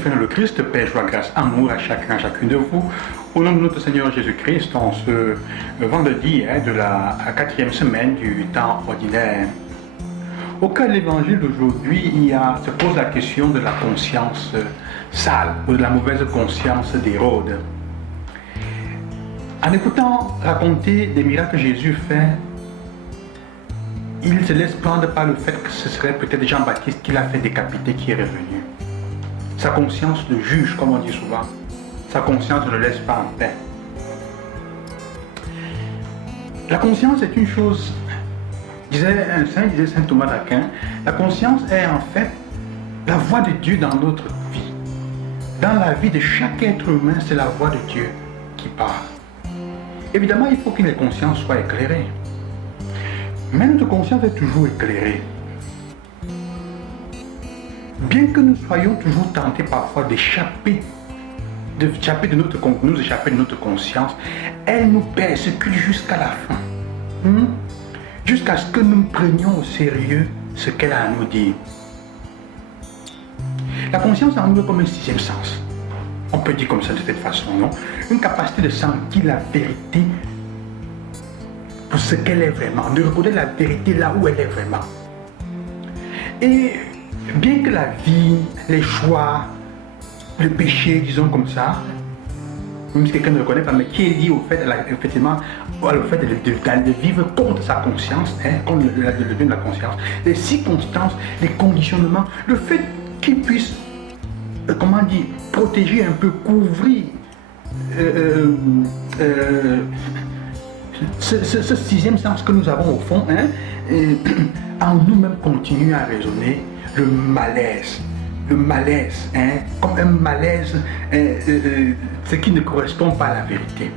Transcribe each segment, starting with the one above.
frères dans le Christ, paix, joie, grâce, amour à chacun, à chacune de vous. Au nom de notre Seigneur Jésus-Christ, en ce vendredi de la 4e semaine du temps ordinaire. Au cœur de l'évangile d'aujourd'hui, se pose la question de la conscience sale ou de la mauvaise conscience d'Hérode. En écoutant raconter des miracles que Jésus fait, il se laisse prendre par le fait que ce serait peut-être Jean-Baptiste qui l'a fait décapiter qui est revenu. Sa conscience le juge, comme on dit souvent. Sa conscience ne le laisse pas en paix. La conscience est une chose, disait saint Thomas d'Aquin, la conscience est en fait la voix de Dieu dans notre vie. Dans la vie de chaque être humain, c'est la voix de Dieu qui parle. Évidemment, il faut que les consciences soient éclairées. Mais notre conscience est toujours éclairée. Bien que nous soyons toujours tentés parfois d'échapper de notre conscience, elle nous persécute jusqu'à la fin. Jusqu'à ce que nous prenions au sérieux ce qu'elle a à nous dire. La conscience en nous est comme un sixième sens. On peut dire comme ça de cette façon, non? Une capacité de sentir la vérité pour ce qu'elle est vraiment, de reconnaître la vérité là où elle est vraiment. Et bien que la vie, les choix, le péché, disons comme ça, même si quelqu'un ne le connaît pas, mais qui est lié au fait, effectivement, au fait de vivre contre sa conscience, contre le levier de la conscience, les circonstances, les conditionnements, le fait qu'il puisse, protéger un peu, couvrir ce sixième sens que nous avons au fond, en nous-mêmes continue à raisonner le malaise, comme un malaise, ce qui ne correspond pas à la vérité.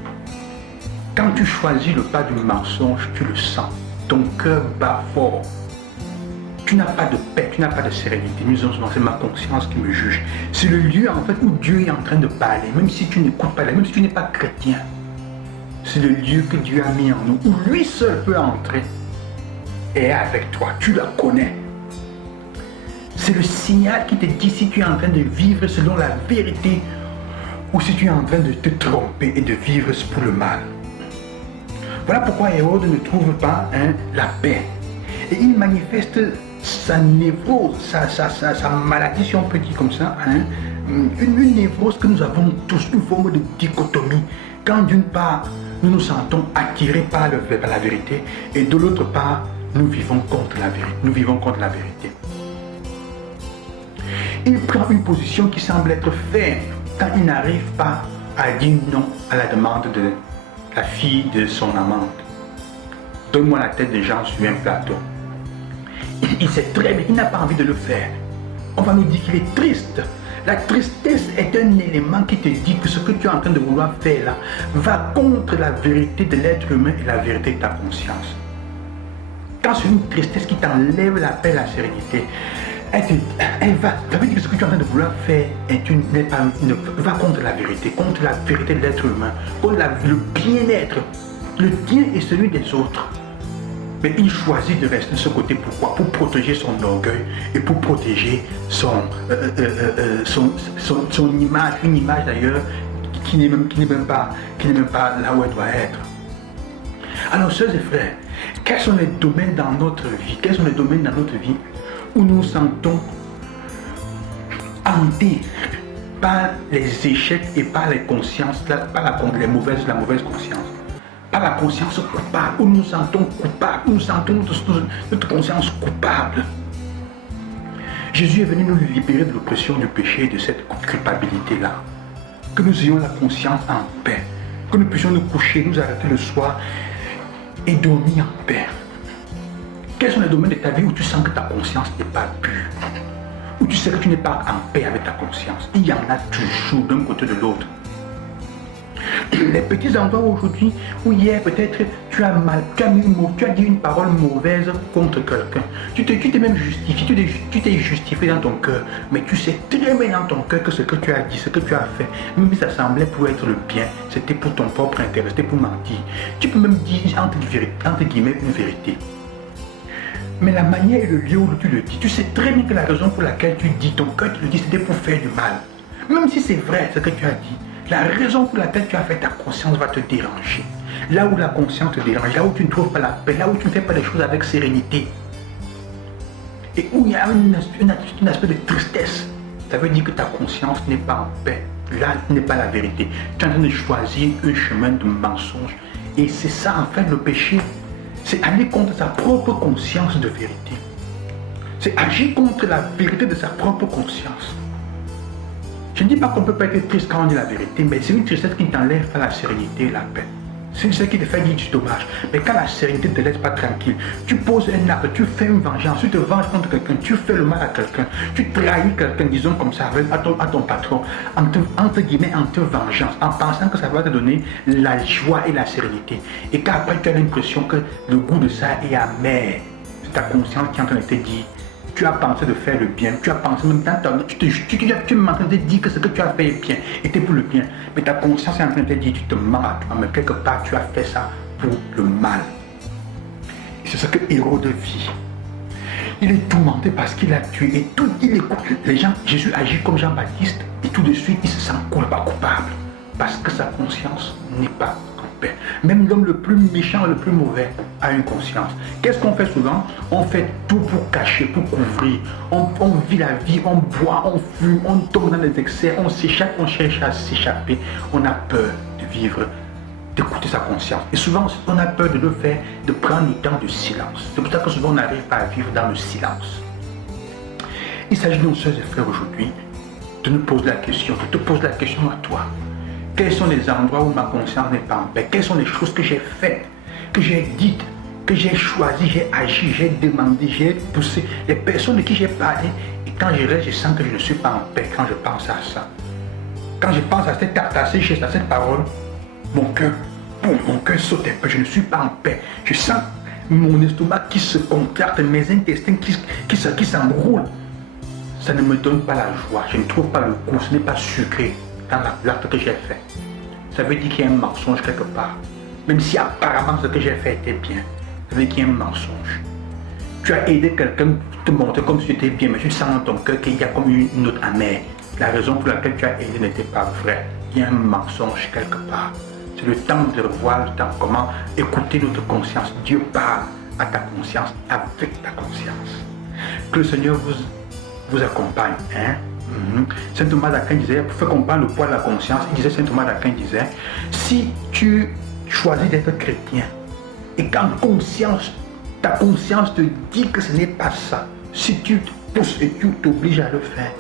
Quand tu choisis le pas du mensonge, tu le sens, ton cœur bat fort. Tu n'as pas de paix, tu n'as pas de sérénité. Nous disons souvent, c'est ma conscience qui me juge. C'est le lieu en fait où Dieu est en train de parler, même si tu n'écoutes pas, même si tu n'es pas chrétien. C'est le lieu que Dieu a mis en nous, où lui seul peut entrer et est avec toi. Tu la connais. C'est le signal qui te dit si tu es en train de vivre selon la vérité ou si tu es en train de te tromper et de vivre pour le mal. Voilà pourquoi Hérode ne trouve pas la paix. Et il manifeste sa névrose, sa maladie, si on peut dire comme ça, une névrose que nous avons tous, une forme de dichotomie. Quand d'une part, nous nous sentons attirés par la vérité et de l'autre part, nous vivons contre la vérité. Il prend une position qui semble être ferme quand il n'arrive pas à dire non à la demande de la fille de son amante. Donne-moi la tête de Jean sur un plateau. Il sait très bien, il n'a pas envie de le faire. On va nous dire qu'il est triste. La tristesse est un élément qui te dit que ce que tu es en train de vouloir faire là va contre la vérité de l'être humain et la vérité de ta conscience. Quand c'est une tristesse qui t'enlève la paix, la sérénité, ça veut dire que ce que tu es en train de vouloir faire va contre la vérité de l'être humain, contre le bien-être, le tien et celui des autres. Mais il choisit de rester de ce côté. Pourquoi? Pour protéger son orgueil et pour protéger son image, une image d'ailleurs qui n'est même pas là où elle doit être. Alors, sœurs et frères, quels sont les domaines dans notre vie, où nous nous sentons hantés par les échecs et par les consciences, par la mauvaise conscience? Par la conscience coupable, où nous nous sentons coupables, où nous sentons notre conscience coupable. Jésus est venu nous libérer de l'oppression du péché et de cette culpabilité-là. Que nous ayons la conscience en paix, que nous puissions nous coucher, nous arrêter le soir et dormir en paix. Quels sont les domaines de ta vie où tu sens que ta conscience n'est pas pure, où tu sais que tu n'es pas en paix avec ta conscience? Il y en a toujours d'un côté de l'autre. Les petits endroits aujourd'hui où hier peut-être tu as dit une parole mauvaise contre quelqu'un. Tu t'es même justifié, tu t'es justifié dans ton cœur, mais tu sais très bien dans ton cœur que ce que tu as dit, ce que tu as fait, même si ça semblait pour être le bien, c'était pour ton propre intérêt, c'était pour mentir. Tu peux même dire entre guillemets une vérité. Mais la manière et le lieu où tu le dis, tu sais très bien que la raison pour laquelle tu dis, ton cœur te le dit, c'était pour faire du mal. Même si c'est vrai ce que tu as dit, la raison pour laquelle tu as fait ta conscience va te déranger. Là où la conscience te dérange, là où tu ne trouves pas la paix, là où tu ne fais pas les choses avec sérénité, et où il y a un aspect de tristesse, ça veut dire que ta conscience n'est pas en paix. Là, ce n'est pas la vérité. Tu es en train de choisir un chemin de mensonge. Et c'est ça, en fait, le péché. C'est aller contre sa propre conscience de vérité. C'est agir contre la vérité de sa propre conscience. Je ne dis pas qu'on ne peut pas être triste quand on dit la vérité, mais c'est une tristesse qui t'enlève la sérénité et la paix. C'est ce qui te fait dire du dommage. Mais quand la sérénité ne te laisse pas tranquille, tu poses un acte, tu fais une vengeance, tu te venges contre quelqu'un, tu fais le mal à quelqu'un, tu trahis quelqu'un, disons comme ça, à ton patron, entre guillemets, en te vengeant, en pensant que ça va te donner la joie et la sérénité. Et qu'après tu as l'impression que le goût de ça est amer. C'est ta conscience qui est en train de te dire. Tu as pensé de faire le bien, tu as pensé même temps, tu es en train de dire que ce que tu as fait est bien, était pour le bien. Mais ta conscience est en train de te dire, tu te mens à toi, mais quelque part tu as fait ça pour le mal. Et c'est ce que Hérode vit. Il est tourmenté parce qu'il a tué et tout, il écoute les gens. Jésus agit comme Jean-Baptiste et tout de suite il se sent coupable parce que sa conscience n'est pas en paix. Même l'homme le plus méchant, le plus mauvais a une conscience. Qu'est-ce qu'on fait souvent? On fait tout pour cacher, pour couvrir. On vit la vie, on boit, on fume, on tombe dans les excès, on s'échappe, on cherche à s'échapper. On a peur de vivre, d'écouter sa conscience. Et souvent, on a peur de le faire, de prendre du temps de silence. C'est pour ça que souvent, on n'arrive pas à vivre dans le silence. Il s'agit de nos sœurs et frères aujourd'hui de nous poser la question, de te poser la question à toi. Quels sont les endroits où ma conscience n'est pas en paix? Quelles sont les choses que j'ai faites, que j'ai dites, que j'ai choisies, j'ai agi, j'ai demandé, j'ai poussé, les personnes de qui j'ai parlé, et quand je reste, je sens que je ne suis pas en paix quand je pense à ça. Quand je pense à ces gestes, à cette parole, mon cœur saute un peu, je ne suis pas en paix. Je sens mon estomac qui se contracte, mes intestins qui s'enroulent. Ça ne me donne pas la joie, je ne trouve pas le goût, ce n'est pas sucré dans l'acte que j'ai fait. Ça veut dire qu'il y a un mensonge quelque part. Même si apparemment ce que j'ai fait était bien, ça veut dire qu'il y a un mensonge. Tu as aidé quelqu'un, te montrer comme si tu étais bien, mais tu sens dans ton cœur qu'il y a comme une note amère. La raison pour laquelle tu as aidé n'était pas vraie. Il y a un mensonge quelque part. C'est le temps de revoir, le temps comment écouter notre conscience. Dieu parle à ta conscience avec ta conscience. Que le Seigneur vous accompagne. Saint Thomas d'Aquin disait, pour faire comprendre le poids de la conscience, il disait, Saint Thomas d'Aquin disait, si tu choisis d'être chrétien et qu'en conscience, ta conscience te dit que ce n'est pas ça, si tu te pousses et tu t'obliges à le faire,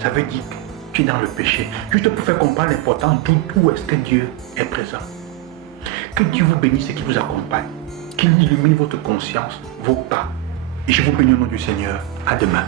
ça veut dire que tu es dans le péché. Juste pour faire comprendre l'importance d'où est-ce que Dieu est présent. Que Dieu vous bénisse et qu'il vous accompagne. Qu'il illumine votre conscience, vos pas. Et je vous bénis au nom du Seigneur. À demain.